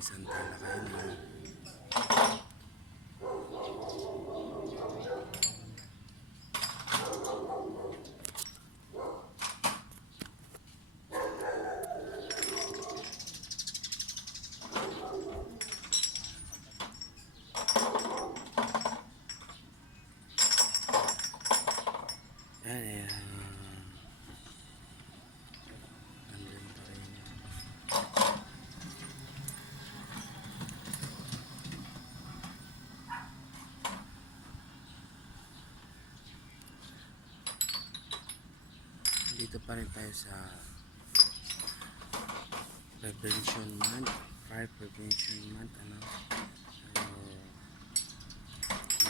isang talakayan. Yan eh, andun pa rin yan. Dito pa rin tayo sa prevention month, fire prevention month, so,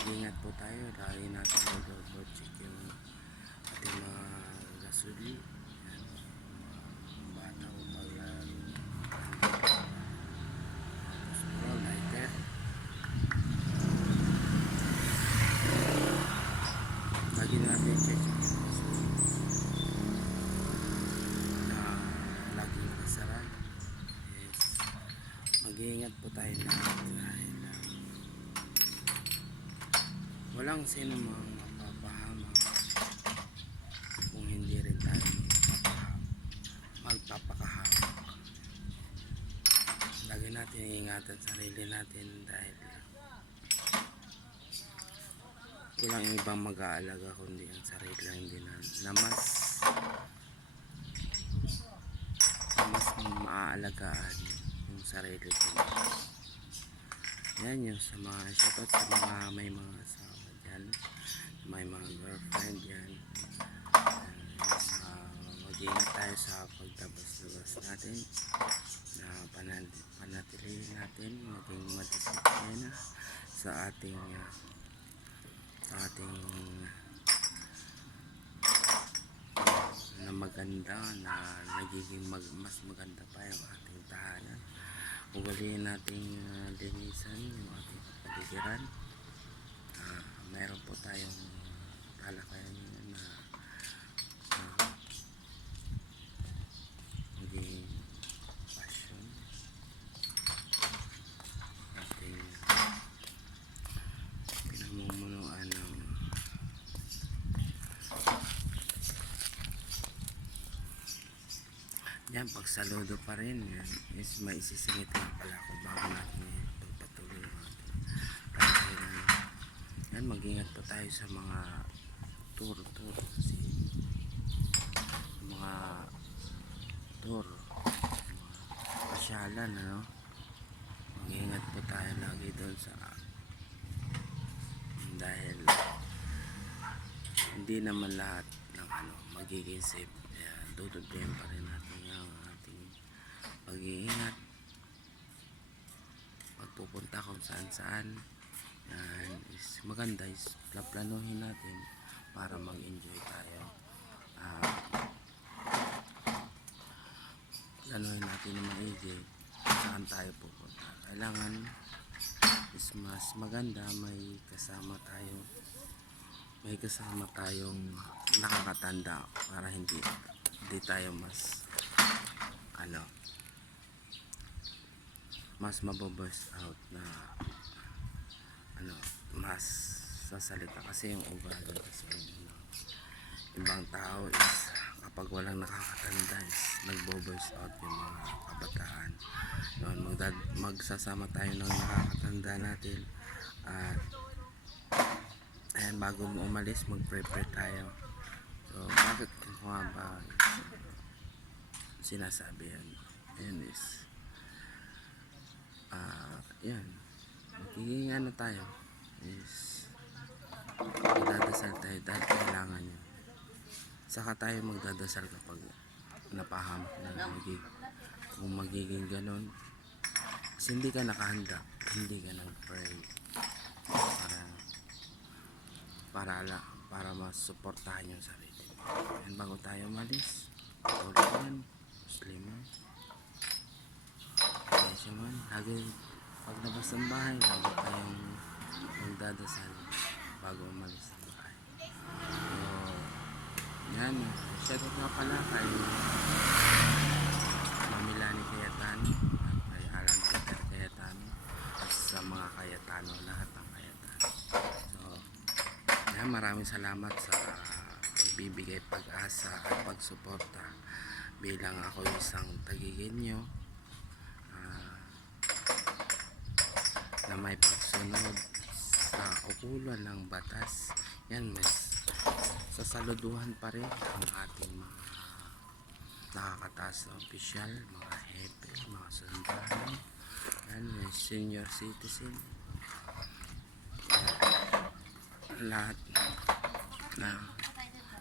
mag-ingat po tayo, lagi natin mag-double check yung ating mga gasoli, yan, mga bata o paglaro, scroll, lighter, lagi natin check yung gasoli na laging nakasara. Yes, mag-iingat po tayo lahat dahil walang sino mapapahamak kung hindi rin tayo magpapakahamak. Lagi natin iingatan sarili natin dahil walang ibang mag-aalaga kundi ang sarili lang din na mas maaalagaan yung sarili din. Yan yung sa mga shoutout sa mga may mga asawa dyan, may mga girlfriend yan. Mag-ingat tayo sa pagtabas-labas natin, na panatilihin natin maging madisiplina sa ating na maganda, na nagiging mas maganda pa yung ating tahanan. Ugaliin nating linisan yung ating kapaligiran. Meron po tayong talakayan na maging passion, ating pinamumunuan ng yan, pagsaludo pa rin. Yan is may isisingit lang pala ako bago natin pagpatuloy yung ating talakayan. Yan, mag-ingat po tayo sa mga tour kasi mga tour, mga pasyalan, mag-ingat po tayo lagi doon dahil hindi naman lahat ng magiging safe. Kaya dudugtugin pa rin natin ang ating pag-iingat pagpupunta kung saan. Yan is maganda, is planuhin natin para mag-enjoy tayo. Planuhin natin na maigi saan tayo pupunta. Kailangan is mas maganda may kasama tayong nakakatanda para hindi tayo mas maboburst out na mas sasalita kasi yung ugali kasi ibang tao is kapag walang nakakatanda is nagbo-burst out yung mga kabataan. Magsasama tayo ng nakakatanda natin at ayan, bago mo umalis mag-prepare tayo. So bakit ko nga ba sinasabi yan? Ayan is yan, magiging tayo is magdadasal tayo dahil kailangan yun. Saka tayo magdadasal kapag napahamak na kung magiging ganon kasi hindi ka nakahanda, hindi ka nag-pray para masuportahan yung sarili. And bago tayo malis, Katolikan, Musliman, Isyaman, lagi paglabas ng bahay, lagi tayong magdadasal bago umalis ng bahay. So yan, shoutout nga pala kay Mami Lani Cayetano at kay Alan Peter Cayetano, lahat ng Cayetano. So, kaya maraming salamat sa pagbibigay pag-asa at pagsuporta bilang ako isang tagigenyo na may pagsunod sa kaukulan ng batas. Yan, mas sasaluduhan pa rin ang ating mga nakakataas na opisyal, mga hepe, mga sundalo, yan, may senior citizen, lahat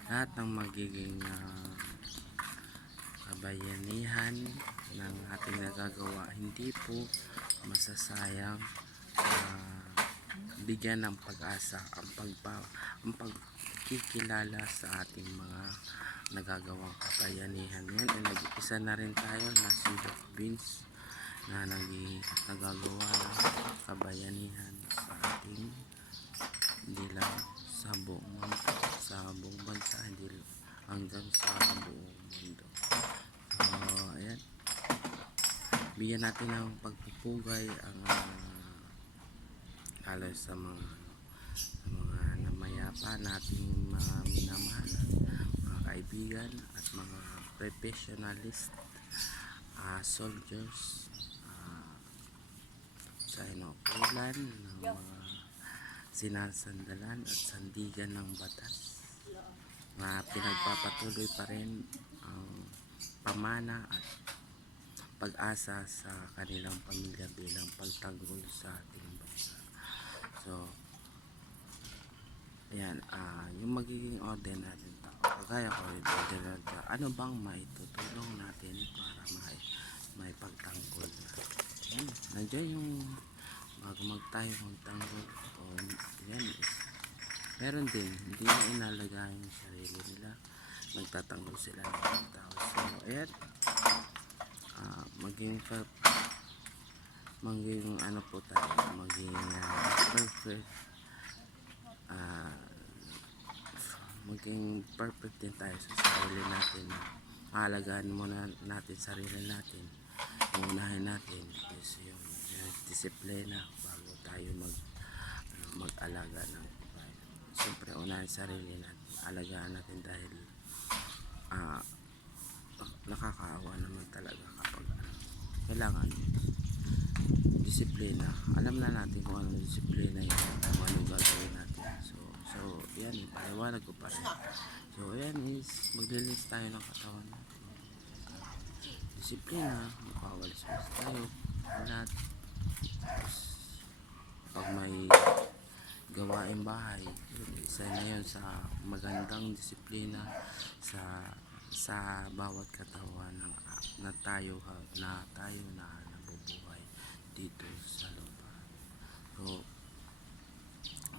lahat ng magiging kabayanihan ng ating nagagawa, hindi po masasayang bigyan ng pag-asa ang pagkikilala sa ating mga nagagawang kabayanihan. Yan ay nag-isa na rin tayo na si Doc Vince na nagagawa ng kabayanihan sa ating hindi lang sa buong bansa, hindi hanggang sa buong mundo. So, ayan, bigyan natin ng pagpupugay ang lalo sa mga namayapa nating mga minamahal, mga kaibigan at mga professionalist, soldiers sa inuulan ng mga sinasandalan at sandigan ng batas na pinagpapatuloy pa rin ang pamana at pag-asa sa kanilang pamilya bilang pagtanggol sa ating bansa. So, ayan, yung magiging order natin kagaya ko rin order natin, ano bang maitutulong natin para may pagtanggol na. Ayan, nandiyan yung bago magtanggol o yan is meron din, hindi na inalagaan yung sarili nila, nagtatanggol sila ng tao. So, ayan, maging ano po tayo, maging perfect, maging perfect din tayo sa sarili natin. Mahalagaan muna natin sarili natin, unahin natin is yung disiplina bago tayo mag-alaga ng bahay. Siyempre unahin sarili natin, alagaan natin dahil nakakaawa naman talaga kapag kailangan disiplina. Alam na natin kung ano disiplina yun, kung ano gagawin natin. So yan, paliwanag ko pa rin. So yan is maglilinis tayo ng katawan natin, disiplina, magpawalis tayo lahat. Pag may gawain bahay, isa na yun sa magandang disiplina sa bawat katawan na tayo na nabubuhay dito sa lupa. So,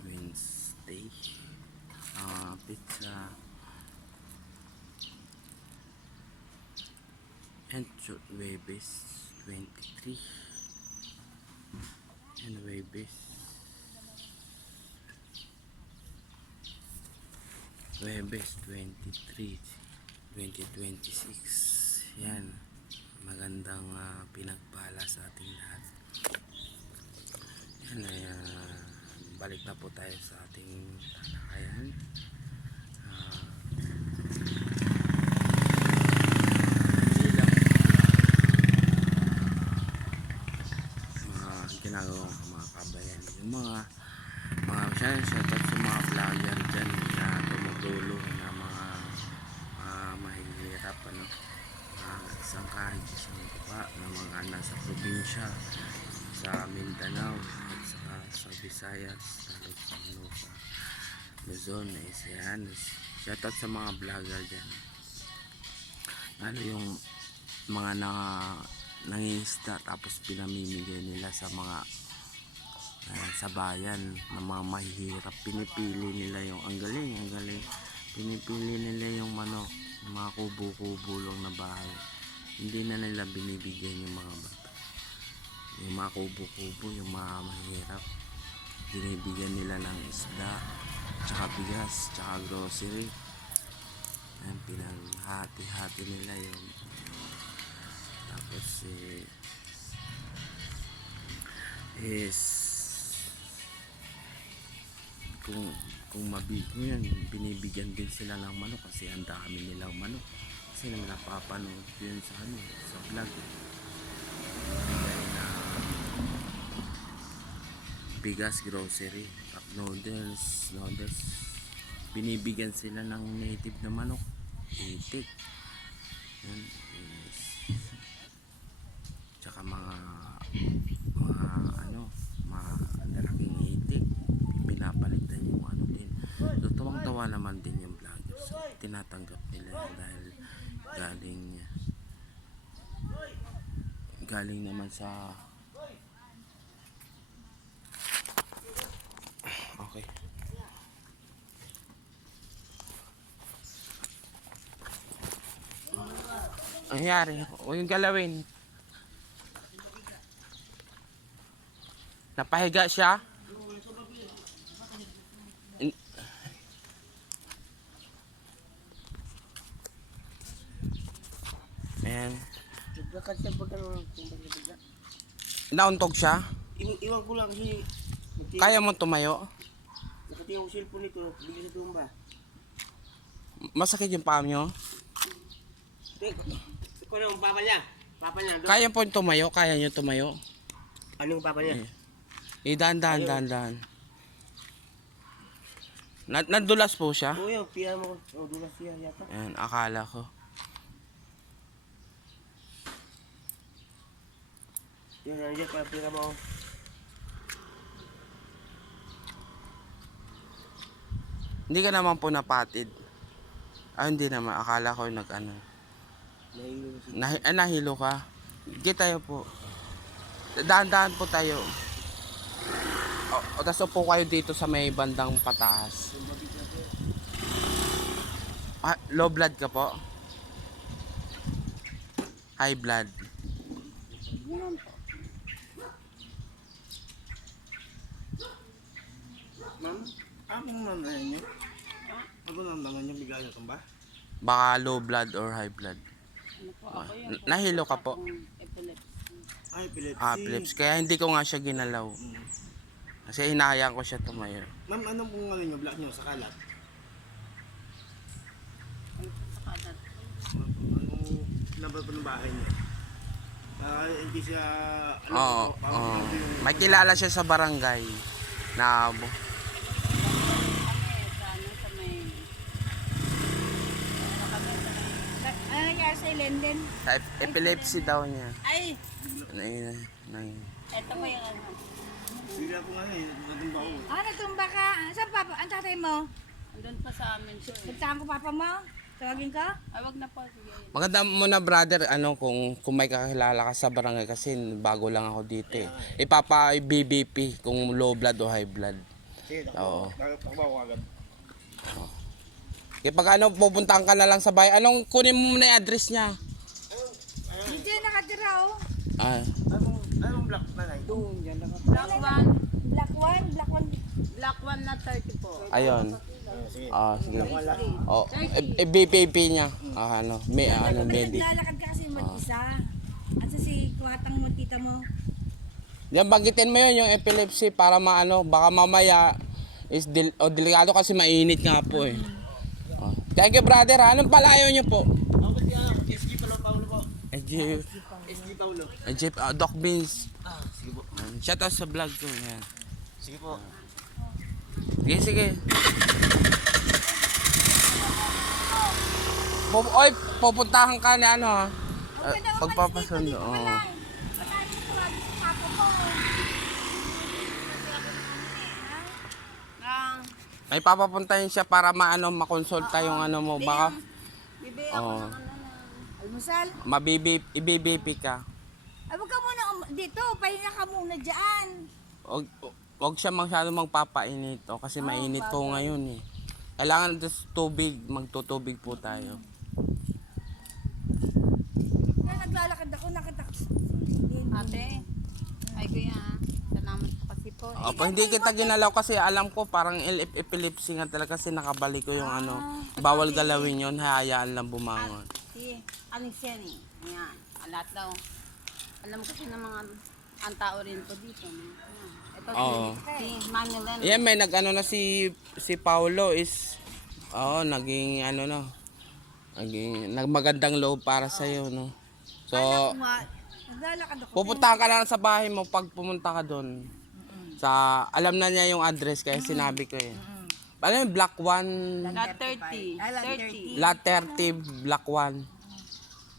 Wednesday, pizza and Webes 23 and Webes 23 2026. Yan, magandang pinagpala sa ating lahat. Yan ay balik na po tayo sa ating talakayan. Ginagawa ko mga kabayan, yung mga shoutout sa mga vlogger dyan na tumutulong na mga mahihirap, isang kahit isang tupa na mga nasa probinsya sa Mindanao at sa Visayas, sa Luzon, yan. Shoutout sa mga vlogger dyan, lalo yung mga nangingisda tapos pinamimigay nila sa mga sa bayan ng mga mahihirap. Pinipili nila yung ang galing pinipili nila yung mga kubo-kubo lang na bahay, hindi na nila binibigyan yung mga bata, yung mga kubo-kubo, yung mga mahihirap. Binibigyan nila ng isda, tsaka bigas, tsaka grocery. Yan, pinaghati-hati nila yung tapos is kung yan, binibigyan din sila ng manok kasi ang dami nilang manok. Kasi nang napapanood ko yun sa sa vlog. Bigay na bigas, grocery, cup noodles. Binibigyan sila ng native na manok. Itik. Yan. Tsaka mga lalaking itik. Pinapalitan yung din. So, tuwang-tawa naman din yung vloggers. So, tinatanggap nila yun dahil galing naman sa okay. Ang nangyari, o yung galawin. Napahiga siya. Ayan. Nauntog siya? Iwan ko lang si... Kaya mo tumayo? Nakati yung cellphone nito, bigyan sa tumba. Masakit yung paa nyo? Ikaw na ang papa niya. Papa niya. Kaya po tumayo? Kaya nyo tumayo? Anong papa niya? Dahan. Nadulas po siya? Oo yun, pira mo. Oo, dulas siya yata. Ayan, akala ko. Yan, nandiyan pa, pira mo. Hindi ka naman po napatid. Hindi naman. Akala ko nag-ano. Nahilo ka. Hindi tayo po. Dahan-dahan po tayo. O tas upo kayo dito sa may bandang pataas. Low blood ka po? High blood. Ma'am, akong nandayan niyo? Ako nandayan niyo, bigla niyo tumba? Baka low blood or high blood. Nahilo ka po? Ay, epilepsy. Epilepsy. Kaya hindi ko nga siya ginalaw. Kasi hinahayaan ko siya tumayo. Ma'am, ano pong ano niyo, black niyo sa kalat? Anong number po ng bahay niyo? Hindi siya... Oo. May kilala siya sa barangay na Ano nangyari sa Linden? epilepsy daw niya. Ay! Ito mo yung ano. Bigla po nga eh, natumba ko. Natumba ka. Saan papa? Ang tatay mo? Andun pa sa amin siya. Puntahan ko papa mo? Tawagin ka? Ay, wag na po. Sige. Maganda mo na brother, kung may kakilala ka sa barangay kasi bago lang ako dito eh. Ipapa-BBP kung low blood o high blood. Sige, Oo. takbo ko agad. Kaya pag pupuntahan ka na lang sa bahay, kunin mo muna yung address niya. Dito yung nakatira oh. Anong black na na? Doon, dyan lang. Black one. Black one? Black one? Black one na 30 po. Ayun. Sige. Sige. BBP niya. Medic. Naglalakad ka kasi mag-isa. At si kuwatang mo, tita mo. Yan, banggitin mo yun, yung epilepsy para baka mamaya delikado kasi mainit nga po eh. Thank you brother, anong palayo nyo po? Ako si SG Paulo po. SG Paulo. Doc Beans. Sige po. Shout out sa vlog ko. Yan. Sige po. Sige. Pupuntahan ka ni pagpapasundo. May papapuntahin siya para makonsulta yung mo. Baka Bibi ako ng Almusal? i-BBP ka. Ay, wag ka muna dito. Pahinga ka muna dyan. Huwag siya masyado magpapainit kasi mainit po ngayon eh. Kailangan tubig, magtutubig po tayo. Kaya naglalakad ako, nakita ko. ate. Ay, kuya. Salamat po kasi po. Hindi kita ginalaw kasi alam ko parang epilepsy nga talaga kasi nakabalik ko yung bawal galawin yun, hayaan lang bumangon. Si Anixian eh. Ayan. Lahat daw. Alam kasi ng mga ang tao rin po dito. Ito Oo. Si Manuel. Yan, may nag-ano na si Paulo is, naging ano no, naging nagmagandang loob para sa iyo, no. So, Naglalakad ako. pupunta ka na sa bahay mo pag pumunta ka doon. Sa, alam na niya yung address kaya sinabi ko eh. Ano yung Block 1, Lot 30. Alam, 30. Lot 30, Block 1.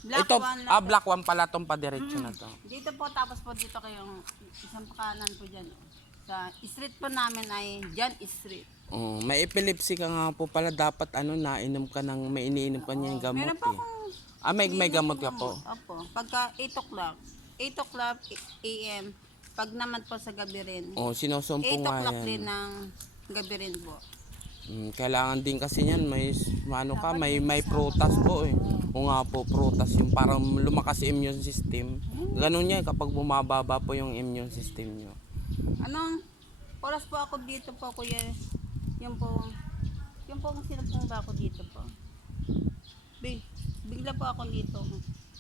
Block Ito, 1, lot Block 1 pala tong padiretso na to. Dito po, tapos po dito kayong isang pakanan po dyan. Sa street po namin ay John Street. Oh, may epilepsy ka nga po pala, dapat nainom ka ng, may iniinom ka niya yung gamot Meron pa eh. akong May gamot ka po. Opo. Pagka 8 o'clock AM, pag naman po sa gabi rin. Oh, 8 sinusumpong nga o'clock din yan. ng gabi rin po. Kailangan din kasi niyan, may prutas po eh. O nga po, prutas yung parang lumakas yung immune system. Ganun yan kapag bumababa po yung immune system nyo. Anong oras po ako dito po, kuya? Yung po sinapong ba ako dito po? Bigla po ako dito.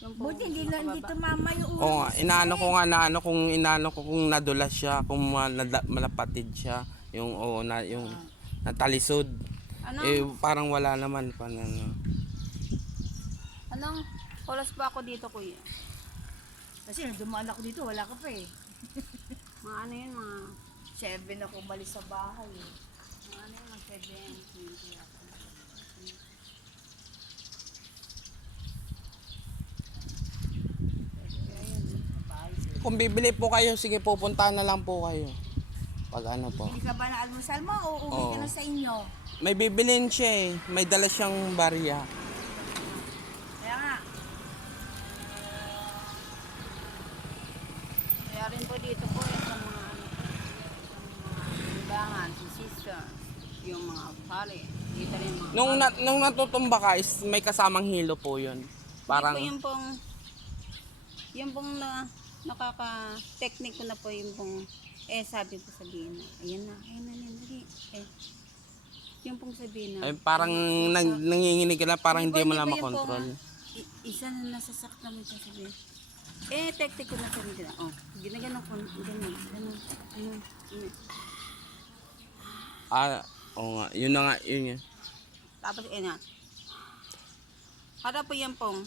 Yung po, Buti hindi lang nakababa. dito mama yung ulo. Oo, inaano ko kung nadulas siya, kung malapatid siya, yung natalisod. Anong, Eh parang wala naman pa na. anong oras po ako dito, kuya? Kasi nung dumaan ako dito, wala ka pa eh. Mga ano yun, mga 7 ako umalis sa bahay eh. mga ano yun, mga 7. Kung bibili po kayo, sige pupuntahan na lang po kayo. Pag ano po. Hindi ka ba na almusal mo o uwi ka Oo. na sa inyo? May bibilin siya eh. May dala siyang barya. Kaya nga. Kaya rin po dito po sa mga libangan, si sister, yung mga pare, dito rin mga Nung natutumba ka, is may kasamang hilo po yun. Parang, Hindi po yung pong nakaka-technique ko na po yung pong, sabi ko sabihin na, ayan na, dali. Yung pong sabihin na, ay, parang nanginginig ka na, parang hindi mo na po yung makontrol. pong, isa na nasasaktan mo siya sabihin. Technique ko na sabihin na, ginaganon ko, ganun. Oo nga, yun na nga, yun yun. Tapos, na. Para po yan pong,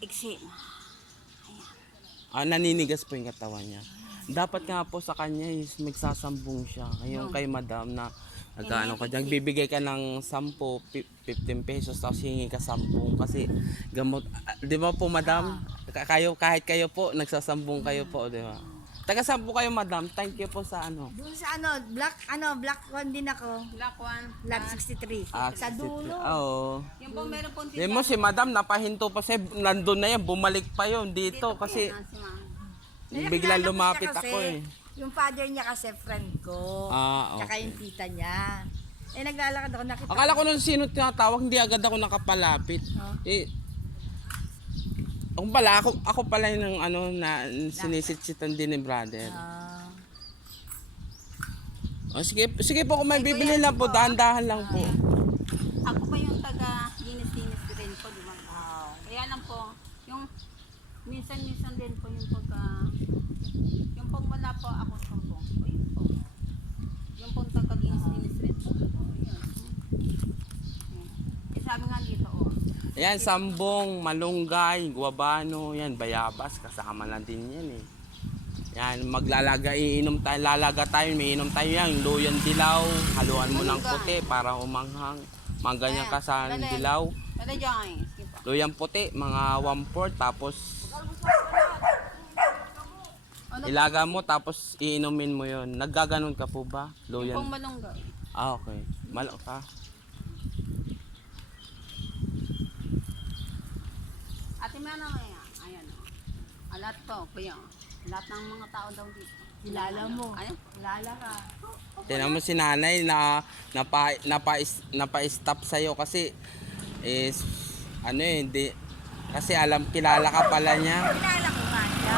exit. Naninigas po yung katawan niya. Dapat nga po sa kanya is magsasambong siya. Yung kay madam na nagkaano ka dyan, bibigay ka ng 10, 15 pesos tapos hingi ka 10 kasi gamot. Di ba po madam? Kahit kayo po, nagsasambong kayo po, di ba? Taga-sampo kayo madam, thank you po sa ano. Doon sa Black 1 din ako. Black one. Lot 63. Sa dulo. Oo. Yung po meron pong Di mo si madam, napahinto pa siya, nandun na yan, bumalik pa yun dito kasi si ma'am. bigla Nakilala ko lumapit siya kasi, ako eh. Yung father niya kasi friend ko. Okay. Tsaka yung tita niya. Naglalakad ako, nakita Akala ko nung sino tinatawag, hindi agad ako nakapalapit. Ako pala, ako pala yung na sinisitsitan din ni brother. Sige po, kung may bibili lang po, dahan-dahan lang po. Ako pa yung taga-linis-linis rin po, di ba? Kaya lang po, yung minsan-minsan din po yung yung pong wala po ako sa po. Yun po. Yung pong taga-linis-linis rin po. Ayun. Sabi nga dito, Ayan, sambong, malunggay, guabano, yan, bayabas, kasama na din yan eh. Yan, lalaga tayo, may inom tayo yan, luyan dilaw, haluan mo ng puti para umanghang. Mga ganyan ka sa dilaw. Dala dyan, sige po. Luyan puti, mga 1/4, tapos ilaga mo, tapos iinumin mo yon. Naggaganon ka po ba? Yung Luyan. pong malunggay. Okay. Ka. Ate Mana kaya, ayan o. Alat to, kuya. Lahat ng mga tao daw dito. Kilala mo. Ayun. Kilala ka. Tingnan mo si nanay na napa-stop sa'yo kasi is hindi kasi kilala ka pala niya. Kilala ko nga siya.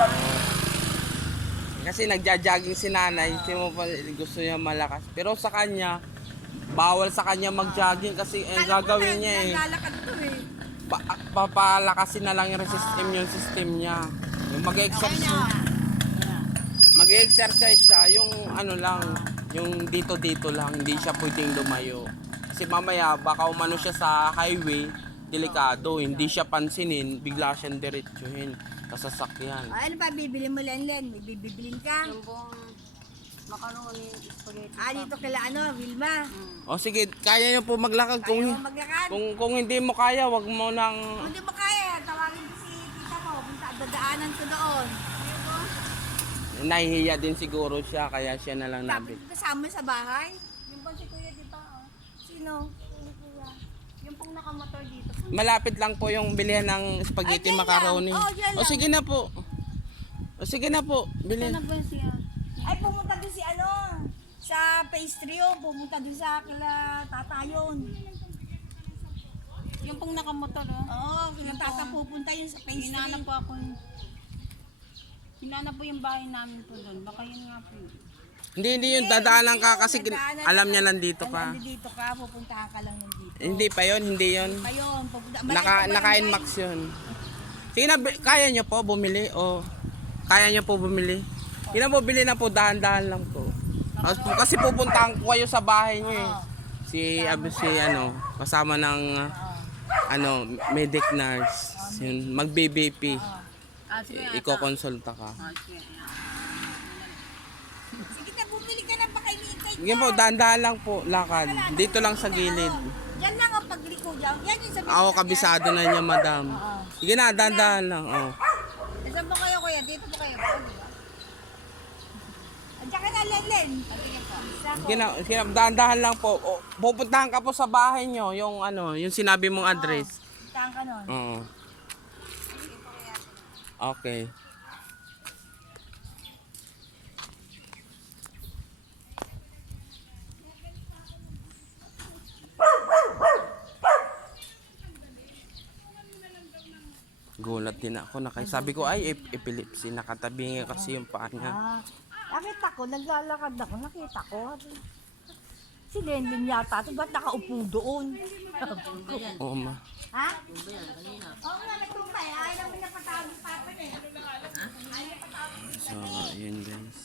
Kasi nagja-jogging si nanay, gusto niya malakas. Pero sa kanya, bawal sa kanya mag-jogging kasi gagawin niya eh. Naglalakad to eh. Papalakasin na lang yung immune system niya. Yung mag-exercise siya, yung ano lang, yung dito lang, hindi siya pwedeng lumayo. Kasi mamaya, baka umano siya sa highway, delikado, hindi siya pansinin, bigla siyang diretsuhin sa sasakyan. Ano pa bibili mo, Len? May bibilin ka? Yung buong macaroni, spaghetti. Dito kila Wilma. O sige, kaya niyo po maglakad Kaya kung, mo maglakad? kung hindi mo kaya, wag mo nang... Kung hindi mo kaya, tawagin ko si tita mo. Dadaanan ko doon. Nahihiya din siguro siya, kaya siya na lang Dapat nabit. kasama sa bahay. Yung pong si Kuya, di ba? Oh? Sino? Yung pong nakamotor dito. Malapit lang po yung bilihan ng spaghetti Ay, dyan macaroni. lang. Oh, dyan O lang. sige na po. O sige na po, bilhin. Ano ba siya? Ay, pumunta din si sa pastry pumunta din sa kila tatayon. Yung pong nakamotor, oh. Oo, kila tata pupunta yun sa pastry. Hinanap po ako. Hinanap po yung bahay namin po doon. Baka yun nga po. Hindi yun, dadaanan ka kasi alam niya nandito ka. Nandito ka, pupuntahan ka lang nandito. Hindi pa yun, hindi yun. Pa yun, pupunta. Naka-inmax yun. Sige na, kaya nyo po bumili o kaya nyo po bumili. Sige na po, bili na po, dahan-dahan lang po. Kasi pupuntahan ko kayo sa bahay nyo eh. Si kasama ng medic nurse. Yun, mag-BBP. Sige, Iko-consulta ka. sige. Sige na, bumili ka na baka hinihintay Sige po, dahan-dahan lang po, lakad. Dito lang sa gilid. Diyan lang ang pagliko dyan. Yan yung sabi. Ako, kabisado na niya, madam. Sige na, dahan-dahan lang. Oh. Saan po kayo, kuya? Dito po kayo. Andiyan ka na, Len. Sige na, dahan-dahan lang po. O, pupuntahan ka po sa bahay nyo, yung yung sinabi mong address. Saan ka nun? Oo. Okay. Gulat din ako na sabi ko ay epilepsy, nakatabingi kasi yung paa niya. Nakita ko, naglalakad ako, nakita ko. Si Lenlen yata, ito ba't nakaupo doon? Oo ma. Ha? Oo nga, nagtumpay. Ayaw naman na patawag yung papa niya. So, yun guys.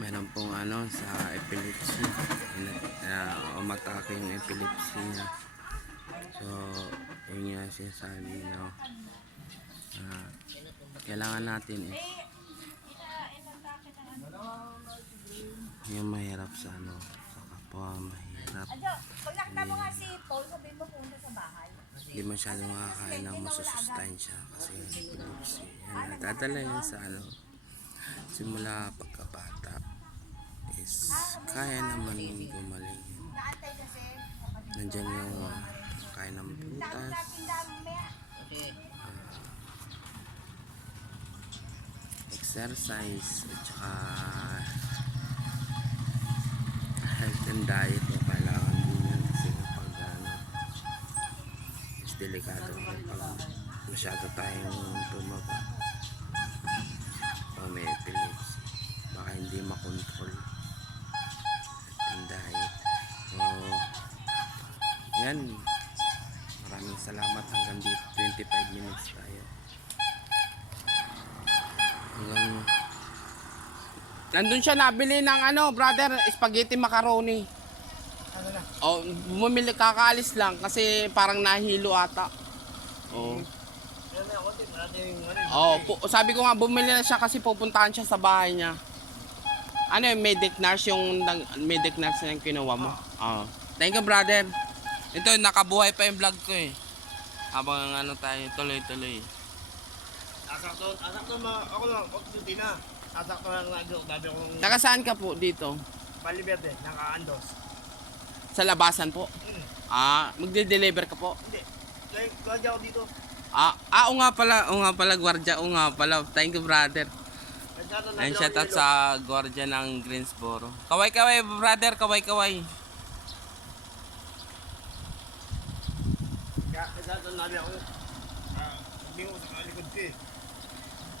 Meron pong sa epilepsy. Umatake yung epilepsy niya. So, yun nga sinasabi na kailangan natin yung mahirap sa sa kapwa, mahirap. Pag nakita mo nga si Paul, sabihin mo punta sa bahay. Hindi masyado makakain ng masusustain siya kasi yung epilepsy. Yan, dadala yan sa simula pagkabata is kaya naman gumaling yun. Naantay kasi. Nandyan yung kain ng prutas, exercise, at saka health and diet o kailangan din yan kasi kapag is delikado kapag masyado tayong tumaba o may epilepsy baka hindi makontrol health and diet. So yan, maraming salamat hanggang dito 25 minutes tayo hanggang nandun siya nabili ng brother, spaghetti macaroni. Ano na? O, bumili, kakaalis lang kasi parang nahilo ata. Oh. Ano na ako, natin yung Sabi ko nga bumili na siya kasi pupuntahan siya sa bahay niya. Ano yung medic nurse na yung kinuha mo? Thank you brother. Ito, nakabuhay pa yung vlog ko eh. Habang tayo, tuloy-tuloy. Asakto ako lang, pagsuti na. Asakto lang lagi, sabi ko ng Taga saan ka po dito? Paliberte, naka-andos. Sa labasan po? Magde-deliver ka po? Hindi, lagi ako dito. Oo nga pala, gwardiya, oo nga pala. Thank you brother. And shout out sa gwardiya ng Greensboro. Kaway-kaway brother, kaway-kaway. Kaya, nabi ako, paglingo ko sa likod ko eh.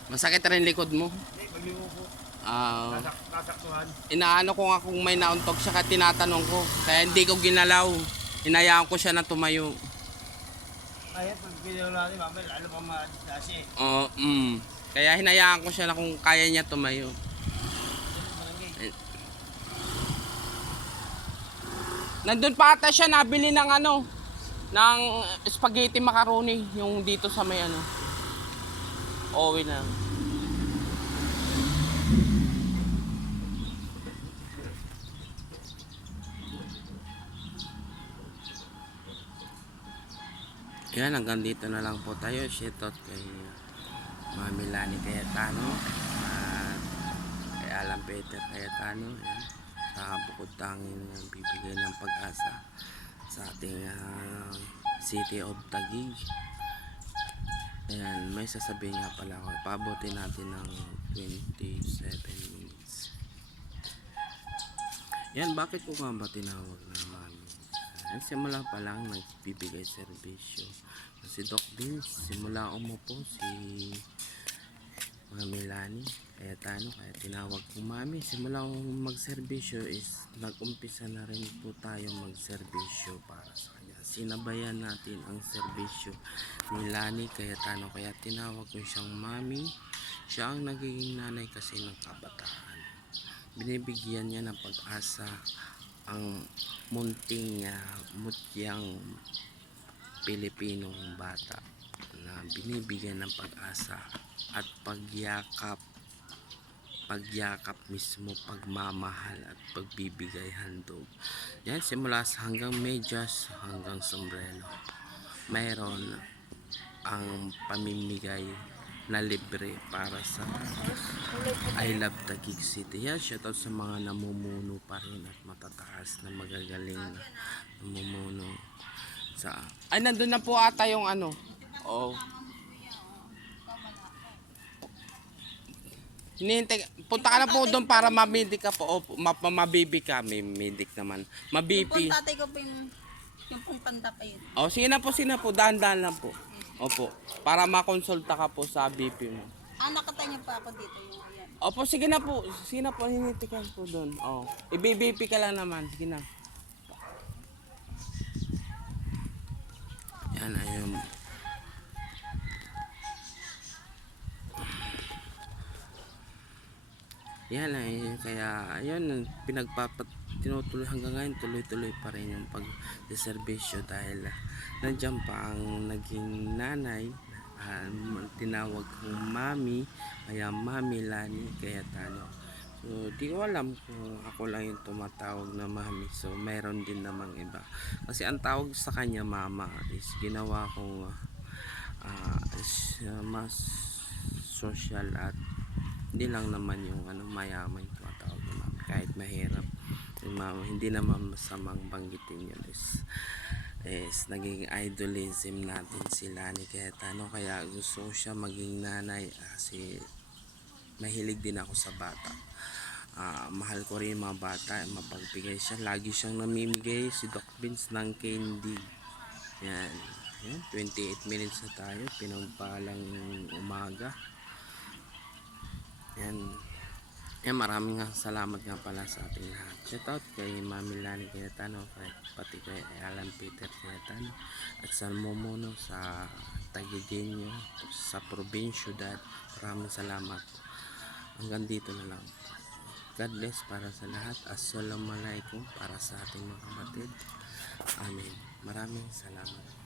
Masakit rin likod mo. Hindi, paglingo ko, nasaktuhan. Inaano ko nga kung may nauntog siya, kaya tinatanong ko. Kaya hindi ko ginalaw. Inayaan ko siya na tumayo. Kaya pag ginawa natin, mamaya lalo pang ma-disdasi. Kaya hinayaan ko siya na kung kaya niya tumayo. Nandun pa ata siya nabili ng ano, ng spaghetti macaroni yung dito sa may ano. Owi na. Yan, hanggang dito na lang po tayo. Shoutout kay Mami Lani Cayetano at kay Alan Peter Cayetano. Yan. Sa bukod tanging bibigay ng pag-asa sa ating City of Taguig. Ayan, may sasabihin nga pala ako. Pabuti natin ng 27 minutes. Yan, bakit ko nga ba tinawag na Mami? Simula pa lang nagbibigay serbisyo si Doc Vince. Simula umupo si Mami Lani Cayetano, kaya tinawag ko Mami. Simula magserbisyo is nag-umpisa na rin po tayo magserbisyo para sa kanya. Sinabayan natin ang serbisyo ni Lani Cayetano, kaya tinawag ko siyang Mami. Siya ang nagiging nanay kasi ng kabataan. Binibigyan niya ng pag-asa ang munting mutyang Pilipinong bata na binibigyan ng pag-asa at pagyakap mismo, pagmamahal at pagbibigay handog. Yan, simula sa hanggang medyas hanggang sombrero, mayroon ang pamimigay na libre para sa I Love Taguig City. Yan, shoutout sa mga namumuno pa rin at matataas na magagaling na namumuno sa... Ay, nandun na po ata yung ano. Oh. Hinihintay. Punta ka na po doon para mabidik ka po. O, mabibi ka. May medic naman. Yung Mabibi. pong tatay ko po yung pong pandap ayun. O, sige na po. Daan-daan lang po. Opo. Para makonsulta ka po sa BP mo. Nakatay niyo pa ako dito yung ayan. Opo, sige na po. Hinihintay ka po doon. O, i-BP ka lang naman. Sige na. Yan, ayun. Yan ay kaya ayun tinutuloy hanggang ngayon, tuloy-tuloy pa rin yung pag-serbisyo dahil nandiyan pa ang naging nanay, tinawag kong Mami, kaya Mami Lani Cayetano. So di ko alam kung ako lang yung tumatawag na Mami, so mayroon din namang iba kasi ang tawag sa kanya Mama is ginawa kong mas social at hindi lang naman yung mayaman yung tumatawag na Mami, kahit mahirap yung Mama, hindi naman masamang banggitin yun. Is naging idolism natin si Lani Cayetano, kaya gusto ko siya maging nanay kasi mahilig din ako sa bata. Mahal ko rin mga bata, mapagbigay siya, lagi siyang namimigay si Doc Vince ng candy. Yan, 28 minutes na tayo, pinagpalang umaga. Yan, maraming salamat nga pala sa ating lahat. Shoutout kay Mami Lani Cayetano, pati kay Alan Peter Cayetano at sa mumuno sa Taguigueño sa probinsyudad. Maraming salamat. Hanggang dito na lang. God bless para sa lahat. Assalamualaikum para sa ating mga kapatid. Amen. Maraming salamat.